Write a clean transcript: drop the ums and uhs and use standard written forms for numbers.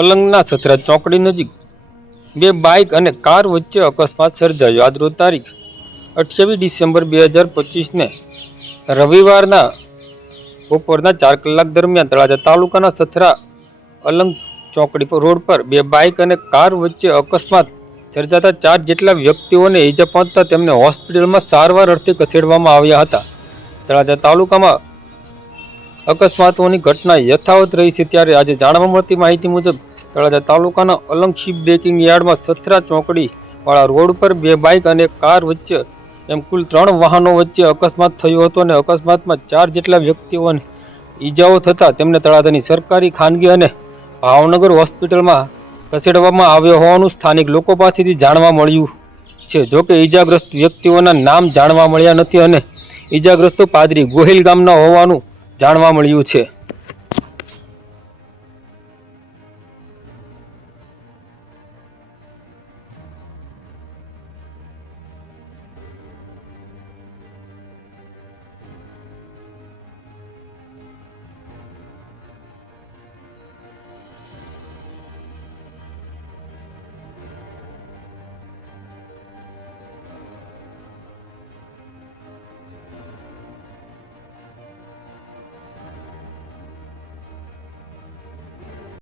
અલંગના સથરા ચોકડી નજીક બે બાઇક અને કાર વચ્ચે અકસ્માત સર્જાયો. આજરોજ તારીખ 28 ડિસેમ્બર 2025ને રવિવારના બપોરના 4 કલાક દરમિયાન તળાજા તાલુકાના સથરા અલંગ ચોકડી રોડ પર બે બાઇક અને કાર વચ્ચે અકસ્માત સર્જાતા 4 જેટલા વ્યક્તિઓને ઈજા પહોંચતા તેમને હોસ્પિટલમાં સારવાર અર્થે ખસેડવામાં આવ્યા હતા. તળાજા તાલુકામાં અકસ્માતોની ઘટના યથાવત રહી છે. ત્યારે આજે જાણવા મળતી માહિતી મુજબ તળાજા તાલુકાના અલંગ શિપ બ્રેકિંગ યાર્ડમાં સથરા ચોકડી વાળા રોડ પર બે બાઇક અને કાર વચ્ચે એમ કુલ 3 વાહનો વચ્ચે અકસ્માત થયો હતો અને અકસ્માતમાં 4 જેટલા વ્યક્તિઓને ઈજાઓ થતાં તેમને તળાજાની સરકારી, ખાનગી અને ભાવનગર હોસ્પિટલમાં ખસેડવામાં આવ્યો હોવાનું સ્થાનિક લોકો પાસેથી જાણવા મળ્યું છે. જોકે ઈજાગ્રસ્ત વ્યક્તિઓના નામ જાણવા મળ્યા નથી અને ઈજાગ્રસ્તો પાદરી ગોહિલ ગામના હોવાનું જાણવા મળ્યું છે.